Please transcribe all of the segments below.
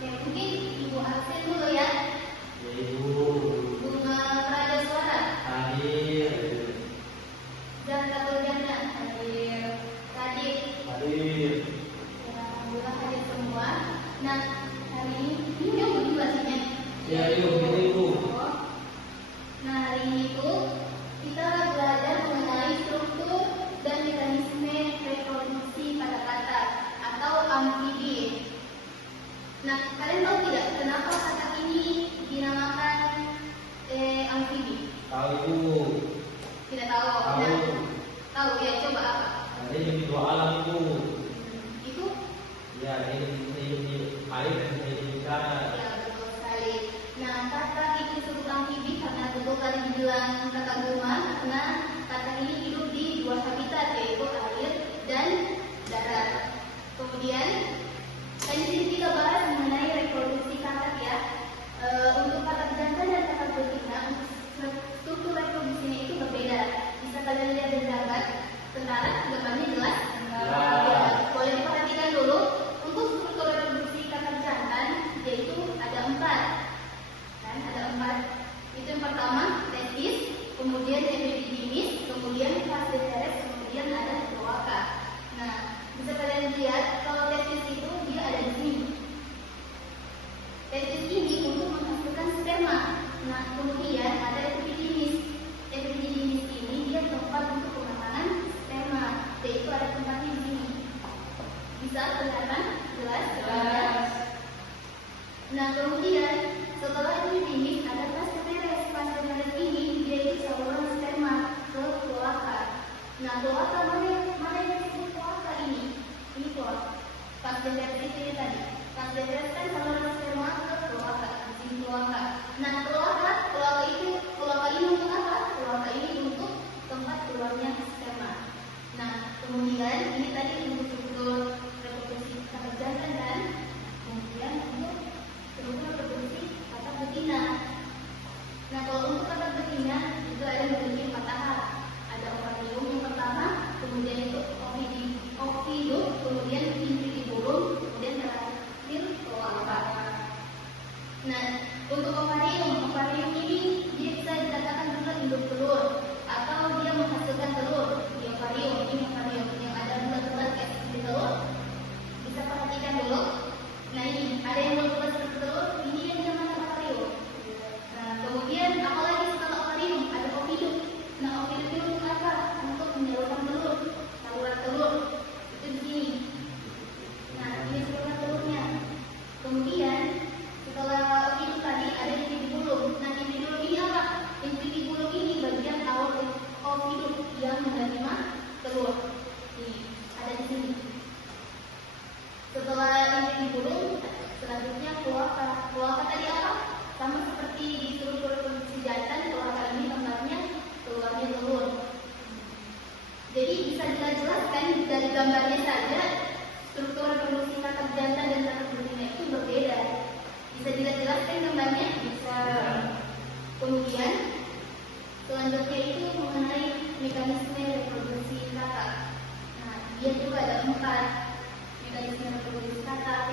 Ya, mungkin Ibu absen dulu ya. Ya Ibu. Bunga Prada Suara. Hadir. Janda Janda hadir. Tadi. Hadir. Ya, alhamdulillah hadir semua. Nah, hari ini yang motivasinya. Ya Ibu. Nah, hari ini itu kita belajar mengenai struktur dan mekanisme reproduksi pada kata atau amfibi. Nah, kalian tahu tidak kenapa kata ini dinamakan amfibi? Tahu Ibu. Tidak tahu. Tahu. Nah, tahu ya, coba apa? Ada yang dua alam Ibu. Itu? Ya, ini air dan ini darat. Ya, betul sekali. Nah, kata itu disebut amfibi karena betul tadi dibilang kata guma, karena kata ini hidup di dua habitat, yaitu air dan darat. Kemudian tadi kita bahas mengenai reproduksi kata ya. Untuk kata jantan dan kata betina, struktur reproduksinya itu berbeda. Bisa kalian lihat di gambar. Sekarang gambarnya jelas. Ya, boleh diperhatikan dulu. Untuk struktur reproduksi kata jantan, yaitu ada 4. Kan, ada 4. Itu yang pertama, testis, kemudian epididymis, kemudian vas deferens, kemudian ada kloaka. Nah, bisa kalian lihat kalau testis itu dia ada di sini. Testis ini untuk menghasilkan sperma. Nah, kemudian ada epididymis. Epididymis ini dia tempat untuk penanganan sperma, yaitu ada tempatnya di sini. Bisa kelihatan jelas? Jelas. Nah, kemudian setelah epididymis ada vas deferens. Vas deferens ini dia itu saluran sperma ke kloaka. Nah, kloaka mana yang disebut kloaka ini? Ini kloaka. Vas deferens ini tadi. Vas deferens kan saluran sperma ke kloaka. Di sini kloaka. Nah, kloaka ini untuk apa? Kloaka ini untuk tempat keluarnya sperma. Nah, kemudian ini tadi untuk struktur reproduksi kata jantan dan kemudian untuk struktur reproduksi kata betina. Nah, kalau untuk kata betina itu ada memiliki 4 tahap. Ada ovarium yang pertama, kemudian itu ovidum, kemudian intrigibulum, kemudian terakhir kloaka. Nah, untuk ovarium ini dia bisa dikatakan juga induk telur atau dia menghasilkan telur di ovarium. Ini ovarium yang ada bulat-bulat kayak seperti telur. Bisa perhatikan dulu. Nah, ini ada yang bulat-bulat seperti telur. Ini yang namanya ovarium. Nah, kemudian apalagi setelah ovarium ada ovidum. Nah, ovidum itu untuk apa? Untuk menyalurkan telur, saluran telur. Itu di sini. Nah, ini saluran telurnya. Kemudian setelah ovidum tadi ada intrigibulum. Nah, intrigibulum ini apa? Intrigibulum ini bagian awal ovidum yang menerima telur. Ini ada di sini. Setelah intrigibulum, selanjutnya kloaka. Kloaka tadi apa? Sama seperti di struktur reproduksi jantan, kloaka ini tempatnya keluarnya telur. Jadi bisa dijelaskan dari gambarnya saja struktur reproduksi kata jantan dan kata betina itu berbeda. Bisa dijelaskan gambarnya? Bisa. Kemudian selanjutnya itu mengenai mekanisme reproduksi kata. Nah, dia juga ada 4 mekanisme reproduksi kata.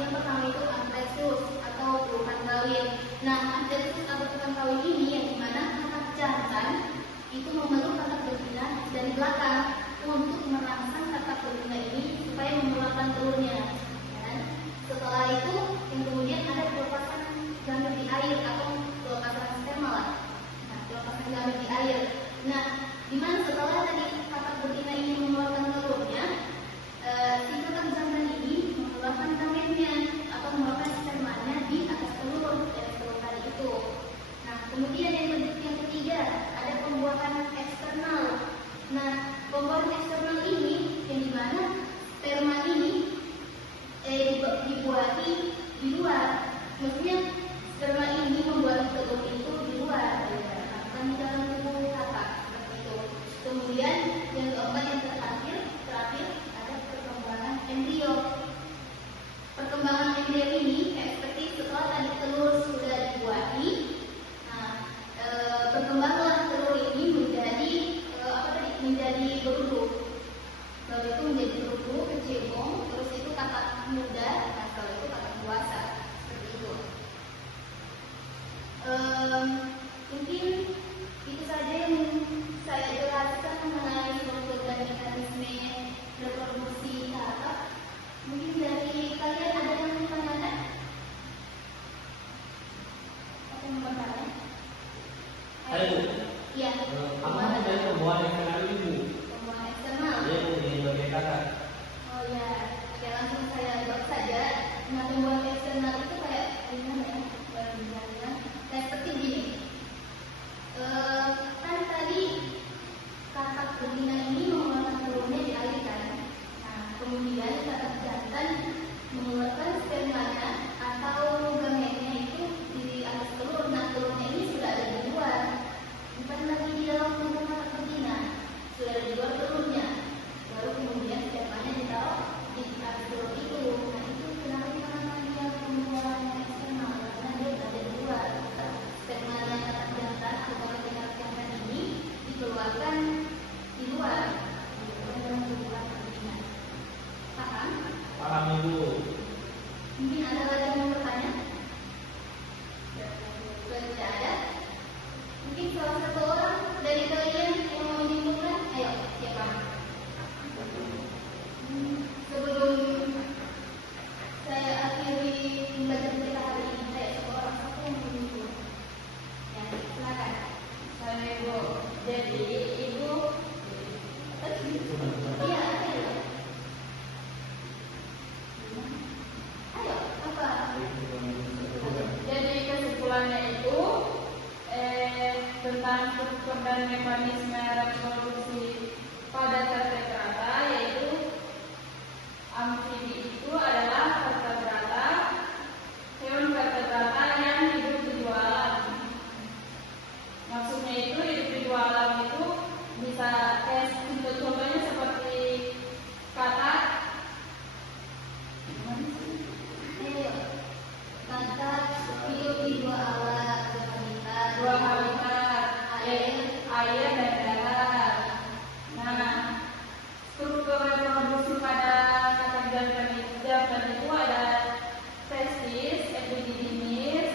Yang pertama itu antresus atau turunan kawin. Nah, antresus atau turunan kawin ini yang dimana kata jantan itu memeluk kata betina dari belakang untuk merangsang kata betina ini supaya mengeluarkan telurnya. Dan setelah itu yang kemudian ada pelepasan gambar di air atau pelepasan sperma lah. Nah, pelepasan gambar di air. Nah, dimana setelah tadi kata betina ini mengeluarkan telurnya, si kata jantan ini mengeluarkan gametnya atau mengeluarkan spermanya di atas telur tadi itu. Nah, kemudian yang ketiga ada pembuatan eksternal. Nah, pembuatan eksternal ini yang dimana sperma ini dibuati di luar. Maksudnya sperma ini membuat telur itu di luar, bukan di dalam tubuh kata seperti itu. Kemudian yang keempat yang terakhir ada perkembangan embrio. Perkembangan embrio ini seperti setelah tadi telur sudah dibuati, berkembanglah telur ini menjadi berudu. Lalu itu menjadi berudu, kecebong, terus itu kata muda, nah setelah itu kata dewasa. tentang struktur dan mekanisme reproduksi pada vertebrata, yaitu amfibi itu adalah vertebrata, hewan vertebrata yang hidup di dua alam. Maksudnya itu hidup di dua alam itu bisa untuk contohnya seperti kata hidup di dua alam, dua habitat, air dan darat. Nah, struktur reproduksi pada kategori jantan itu ada testis, epididymis,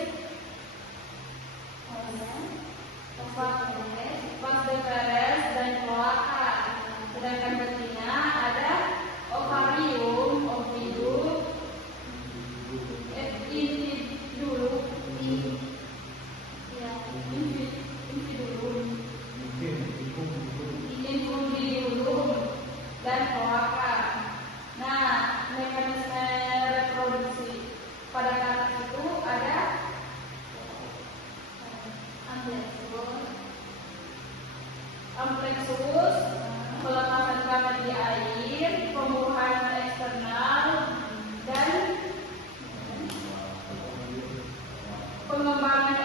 vas deferens, dan kloaka. Sedangkan betina ada ovarium, ovidum, infundibulum, dan kloaka. Nah, mekanisme reproduksi pada katak itu ada amplexus, peletakan gamet di air, pembuahan eksternal, dan pengembangan